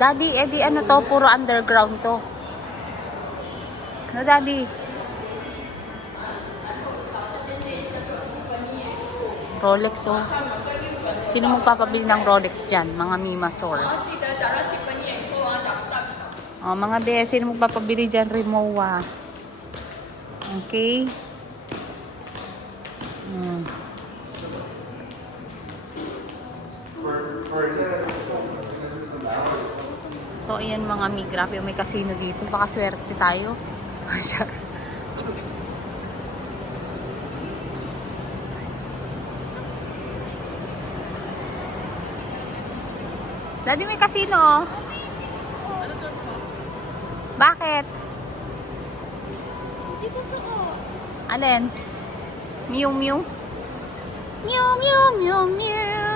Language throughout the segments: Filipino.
Daddy, edi ano to? Puro underground to. No, Daddy? Rolex, oh. Sino magpapabili ng Rolex dyan? Mga Mimasor. Oh, mga be, sino magpapabili dyan? Rimowa. Okay. So, ayan mga mi. Grabe, may casino dito. Baka swerte tayo. Sure. Daddy, may casino. Bakit? Hindi ko suot. Alin? Mew Mew? Mew Mew Mew Mew.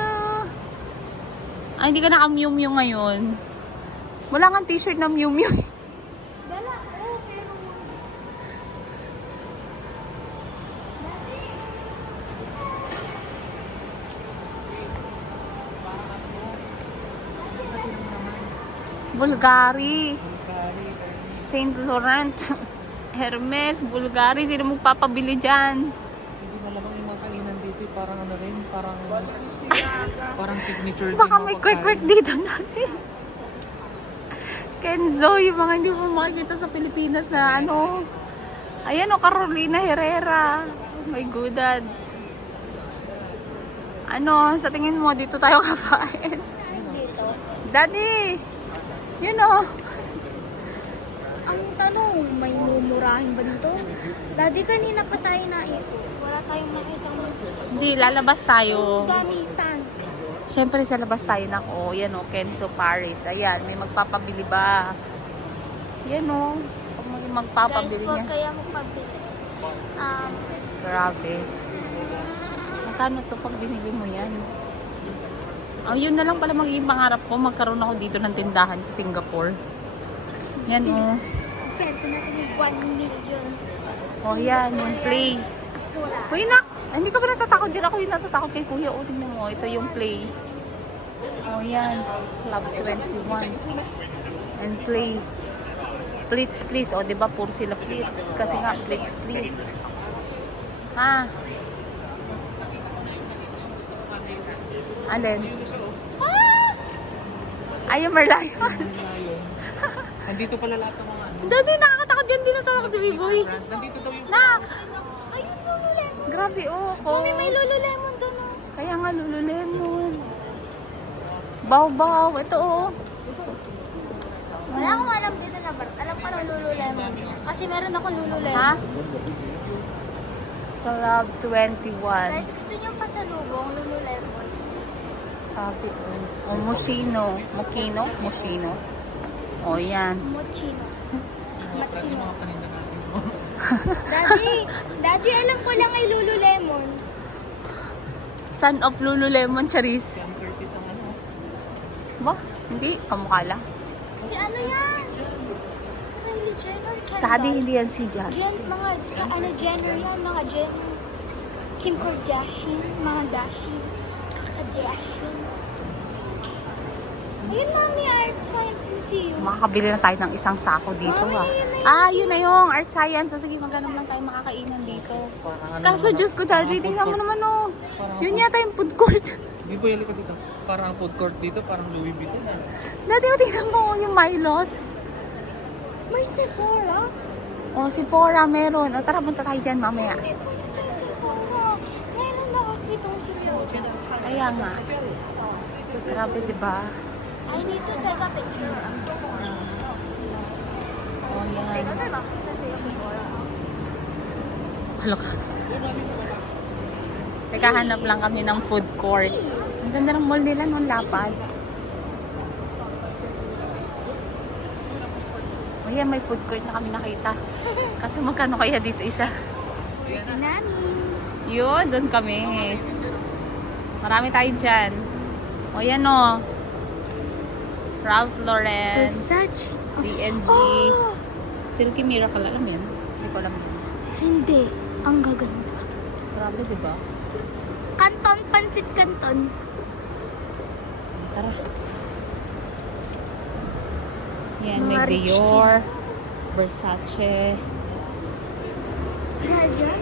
Ay, hindi ka naka-Mew Mew ngayon. Wala kang t-shirt na Mew Mew. Dala ko, pero... Bulgari. Saint Laurent. Hermes, Bulgari. Sino magpapabili dyan? Hindi malamang yung mga kainan dito, parang ano rin, parang signature. Baka may quick dito natin. Kenzo, yung mga hindi mo makikita sa Pilipinas na ano. Ayan o, Carolina Herrera. Oh my God. Ano, sa tingin mo, dito tayo kapain. Dito. Daddy! Yun o. Ang tanong, may mumurahin ba dito? Daddy, kanina pa tayo na ito. Wala tayong nakita mo. Hindi, lalabas tayo. Gamitan. Siyempre sa labas tayo ng yan o, Kenzo Paris. Ayan, may magpapabili ba? Yan o. Pag may magpapabili Guys, huwag niya. kaya magpabili. Grabe. Magkano to pag binili mo yan? Oh, yun na lang pala magiging pangarap ko. Magkaroon ako dito ng tindahan sa Singapore. Yan o. Pwede natin yung 1 million. Oh, yan. Yung play. So, wala. Uy, nak! Hindi ka ba natatakot dyan? Ako yung natatakot kay Kuya. O, tingnan mo. Ito yung play. Oh, yan. Club 21. And play. Please, please. O, diba? Puro sila please. Kasi nga, please, please. Ha? Alin? Ayaw, Merlion. Nandito pala lahat ng mga ano. Daddy, nakakatakot yan. Hindi natatakot si B-Boy. Nandito daw yung... Nak! Ayun, Lululemon. Grabe, oh. Mami, may Coach. Lululemon doon. Oh. Kaya nga, Lululemon. Baw-baw. Ito, oh. Wala akong alam dito na bar. Alam ko ng Lululemon. Kasi meron akong Lululemon. Ha? Club 21. Guys, gusto niyo pasalubong Lululemon? Sabi ko. O, Musino. Mukino? Musino. O, yan. Mochino. Yung Mochino. mga paninda natin. Daddy, alam ko lang ay Lululemon. Son of Lululemon, Charis. Si Ang Curtis ang ano. Ba? Hindi. Kamukha lang. Si ano yan? Kylie Jenner, Kadi, hindi yan si Jan. Mga Jenner yan, mga Jenner. Kim Kardashian, mga Kardashian. Ayun, Mami, Art Science Museum. Makakabili na tayo ng isang sako dito, Mami, ha. yun na yun. Ah, yun na yung art science. So, sige, maghanap lang tayo makakainan dito. Parang ano Kaso, naman, Diyos ko, Daddy, parang tingnan mo food naman, oh. Parang Yun food- yata yung food court. Di ba yun ka dito? Parang ang food court dito, parang Louis Vuitton. Daddy, oh, tingnan mo, yung Milos. May Sephora. Oh, si Pora meron. O, tara, punta tayo dyan mamaya. May punta tayo sa Sephora. Ngayon ang nakakita ko si Sephora. Kaya nga. Grabe, diba? I need to take a picture of Sephora. Oh, yan. Kasi makita siya Sephora. Halok. Teka, hanap lang kami ng food court. Ang ganda ng mall nila nung lapad. Oh, yan, may food court na kami nakita. Kaso magkano kaya dito isa? Si namin. Yun, doon kami. Marami tayo dyan. O, yan o. Ralph Lauren, Versace. D&G, Oh! Silky Miracle. Alam yan? Hindi ko alam yan. Hindi. Ang gaganda. Grabe, diba? Kanton, pansit kanton. Tara. Yan, may Mga rich Dior, Versace. Guardian?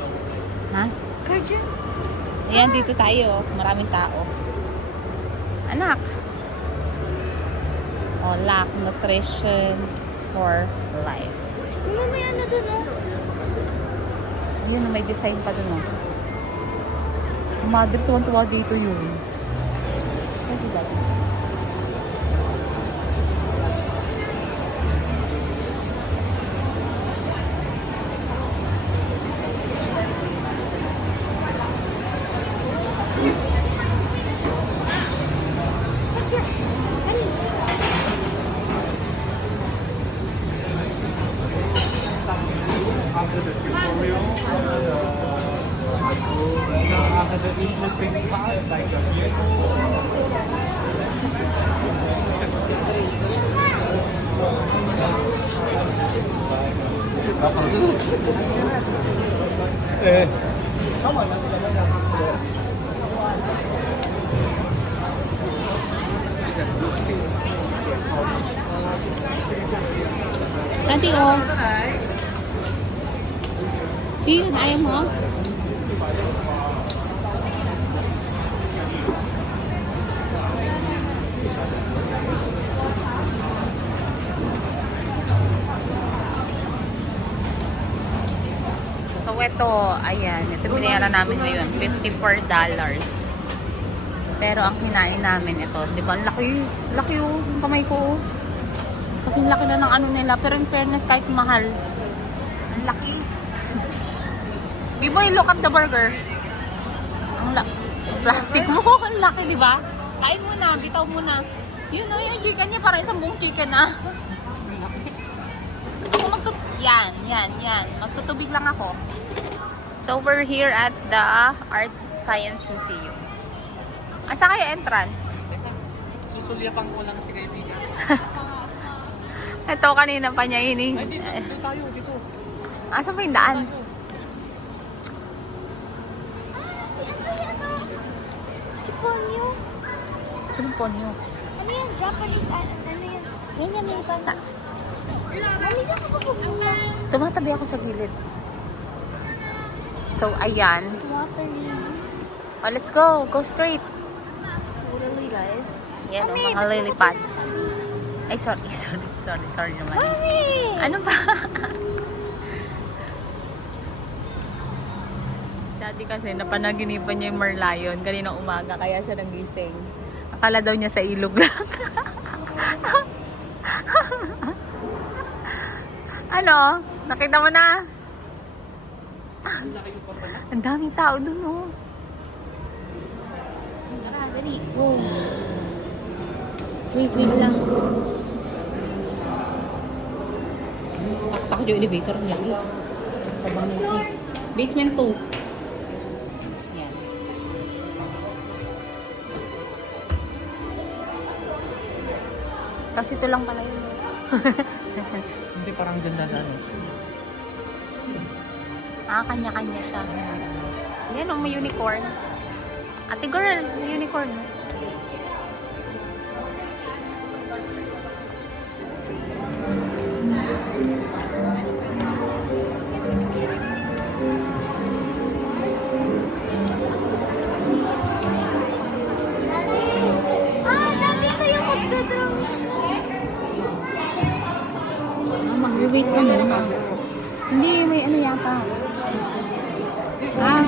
Ha? Guardian? Ayan, dito tayo. Maraming tao. Anak. Oh, lack nutrition for life. Mama, may ano dun, oh. Ayun, may design pa dun, oh. Madre, tuwan-tuwa dito yun. Hindi dati. What's your... Ano yun? After the tutorial, after the interesting part, like the vehicle. Tati, oh. Yun, ayaw mo? So, ito, ayan. Ito binayaran namin ngayon. $54. Pero ang kinain namin ito, di ba? Ang laki. Laki yung kamay ko. Kasi laki na ng ano nila. Pero in fairness, kahit mahal, ang laki. B-boy, look at the burger. Ang plastic mo. Ang laki, di ba? Kain mo na. Bitaw mo na. Yun o, yung chicken niya. Parang isang buong chicken na. Yan. Magtutubig lang ako. So, we're here at the Art Science Museum. Asa kayo entrance? Susulyapan ko lang si kaibigan. Ito, kanina pa niya ini. Ay, dito tayo, dito. Asa ba yung daan? Si Ponyo. Sumpon nyo. Ano yan? Japanese, ano yan? Yan yan, may bata. Mami, saan ka pa pupunta? Tumatabi ako sa gilid. So, ayan. Water lily. Oh, let's go. Go straight. Lily, guys. Yan, ang Mami, mga lily pads. Ay, sorry naman. Mami! Ano ba? Dati kasi napanaginipan niya yung merlion kaninang umaga, kaya siya nagising. Akala daw niya sa ilog lang. Ano? Nakita mo na? Ang daming tao dun, oh. Tara, dali. Go. Wait lang. Taktak yung elevator niya. Sabang laki. Basement 2. Yan. Kasi ito lang pala yun. Hindi, parang ganda na. Kanya-kanya siya. Yan, oh, may unicorn. Ate girl, may unicorn. Nandito yung magdodrone. Mag-wait ka muna. Hindi, may ano yata.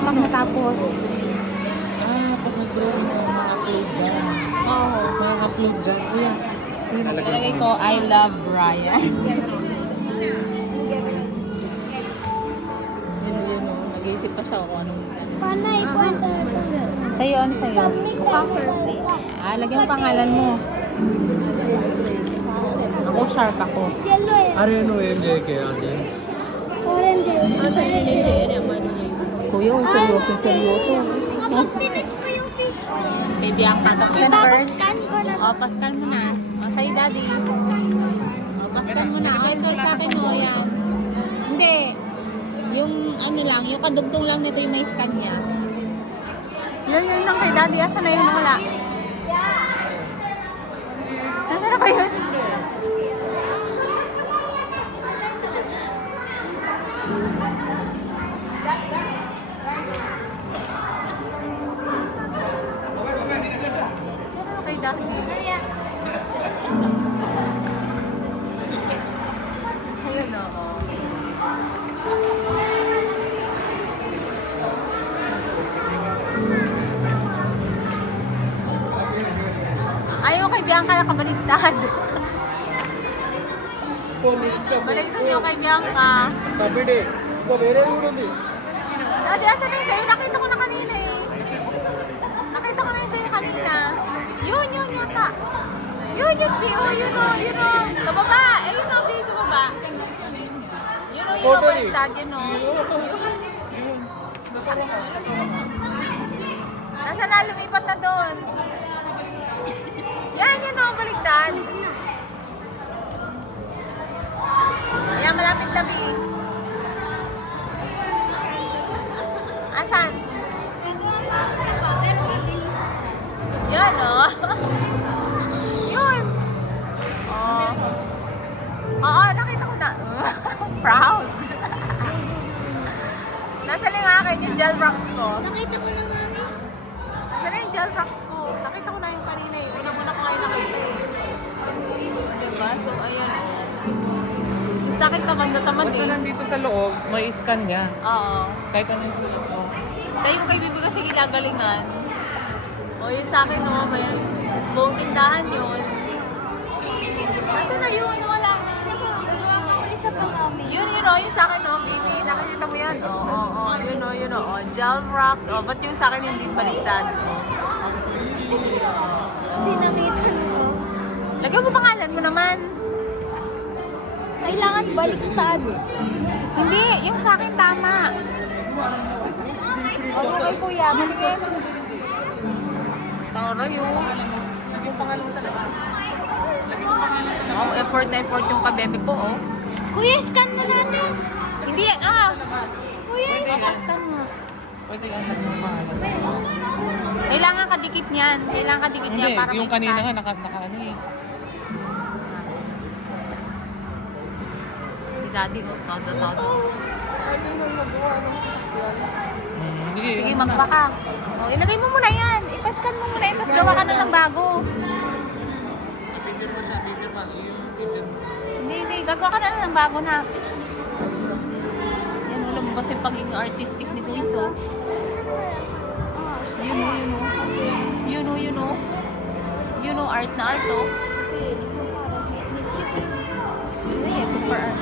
Pag natapos. Pag nag-drone mo, ma-upload dyan. Oo. Ma-upload dyan. Ayan. Nalagay ko, I love Brian. Yun, oh. Nag-iisip pa siya kung anong. Paano ikwento? Sa'yo, ano sa'yo? Puffer face. Lagyan mo pangalan mo. Ako, sharp ako. Yellow eh. Areno yung kaya dyan. Orange eh. Kuya, seryoso. Kapag pinach mo yung fish. Baby, ang patok yan first. Ipapascan ko na. O, pascal mo na. O, sa'yo, daddy. O, pascal mo na. O, sorry sa akin, o, yan. Hindi. Yung ano lang, yung kadugtong lang nito yung may scan niya. Yun lang kay daddy. Asa na yun? Wala. Nasaan na ba yun? Ayun, oo. Ayaw kay Bianca nakabaligtad. 4 minutes ka. Baligtad yung kay Bianca. Sabi di. Ito, mere ulo di. Dati, asan na yung sa'yo? Nakita ko na kanina eh. Nakita ko na yung sa'yo kanina. Yun yata. Yun, oh, yun o. Sa baba. Eh, yun o, sa baba. Yun o, baliktad, yun o. Yun. Nasa na, lumipat na doon. Yan, yun o, baliktad. Ayan, malapit tabi. Asan? Isa pa, pero mabilisan. Yan o. Yun. Oh. Oo, nakita ko na. Proud. Nasa lang akin yung gel rocks ko. Nakita ko na, mami. Nasa lang yung gel rocks ko. Nakita ko na yung kanina eh. Una-una ko ngayon nakita. Diba? So, ayan o. Yung sa akin tamad na tamad Basta eh. nandito sa loob, may scan niya. Oo. Kahit ano yung sulat ko. Kayo mo kay Bibi kasi ginagalingan. O yun sa akin no, may buong tindahan yun. Nasaan na yun? Wala na. Nagawa ko isa pa, mami. Yun o, yung sa akin no, Bibi, nakikita mo yan. Oo, yun o. Gel rocks. O, ba't yung sa akin hindi baliktad? Dinamitan ko. Lagyan mo pangalan mo naman. Kailangan baliktad. Hindi, yung sa akin tama. O, yung kay Kuya, maligay. Tara yun. Yung pangalan mo sa labas. Oh, effort na effort yung kabebe ko, oh. Kuya, scan na natin. Hindi yan, ah. Kuya, Scan mo. Pwede ka yung pangalan sa labas. Kailangan kadikit niyan. Kailangan kadikit niyan Hindi, para yung may kanina scan. nga, naka ano eh. Si Daddy, oh, todo. Sige, Sige, magbaka. Oh, ilagay mo muna yan. Ipascan mo muna yan. Tapos gawa ka na ng bago. Pipir mo siya, pipir mo. Yung pipir mo. Hindi. Gagawa ka na lang ng bago na. Yan, lumabas yung pagiging artistic ni Kuiso. Yun o, art na art, oh. Ay, super art.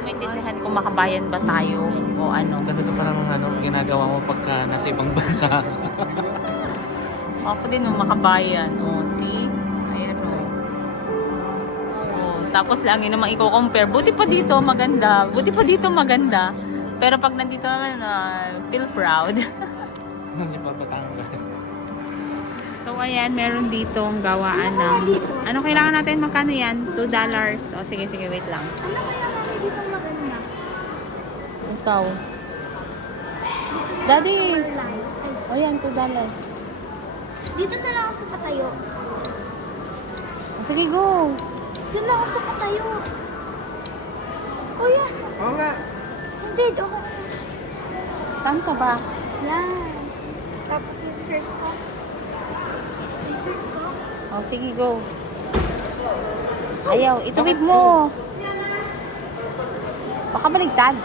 Maintindihan kung makabayan ba tayo o ano. Ganito parang ano, ginagawa mo pagka nasa ibang bansa. Ako din yung makabayan. O, see? Ayan o. Tapos lang yun naman i-compare. Buti pa dito maganda. Pero pag nandito naman, feel proud. Hindi pa Batangas. So, ayan, meron dito ang gawaan ng... Ano kailangan natin? Magkano yan? $2. O, sige, wait lang. Ano kaya mami dito maganda? Ikaw. Daddy! O yan, $2. Dito na lang ako sa patayo. Sige, go! Dito na ako sa patayo. Kuya, Oo nga. hindi, joke. Saan ka ba? Yan. Tapos insert ko. Insert ko. O, sige, go. Ayaw, ituwid mo. Baka baligtad.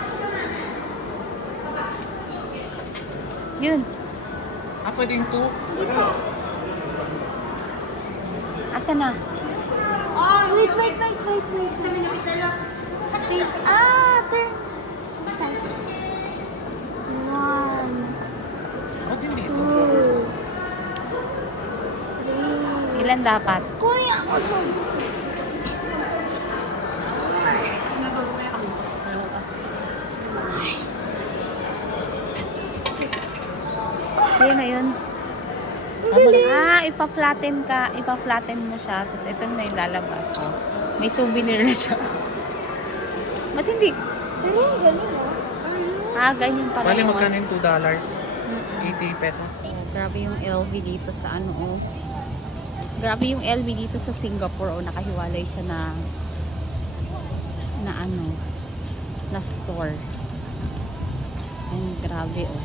Yun. Pwede yung 2? Asa na? Wait. Turns. Turns. 1, Ba't hindi? 2, 3. Ilan dapat? Kuya, ako Ayun na yun. Ipa-flatten ka. Ipa-flatten mo siya. Tapos ito na yung lalabas. Oh. May souvenir na siya. Ba't hindi? Galing. Ganyan pala. Bali, yun. magkano yung $2? 80 pesos. Oh, grabe yung LV dito sa ano, oh. Grabe yung LV dito sa Singapore, oh. Nakahiwalay siya na store. Ay, grabe, oh.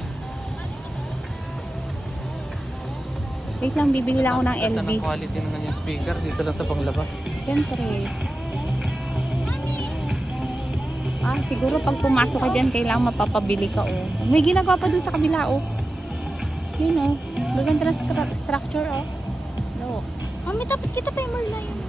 Wait lang, bibili lang ako ng Ganda LV. ng quality naman yung speaker dito lang sa panglabas. Siyempre. Siguro pag pumasok ka dyan, kailangan mapapabili ka, oh. May ginagawa pa dun sa kabila, oh. Yun, oh. Gaganda ng structure, oh. No. Mami, tapos kita pa yung Merlion.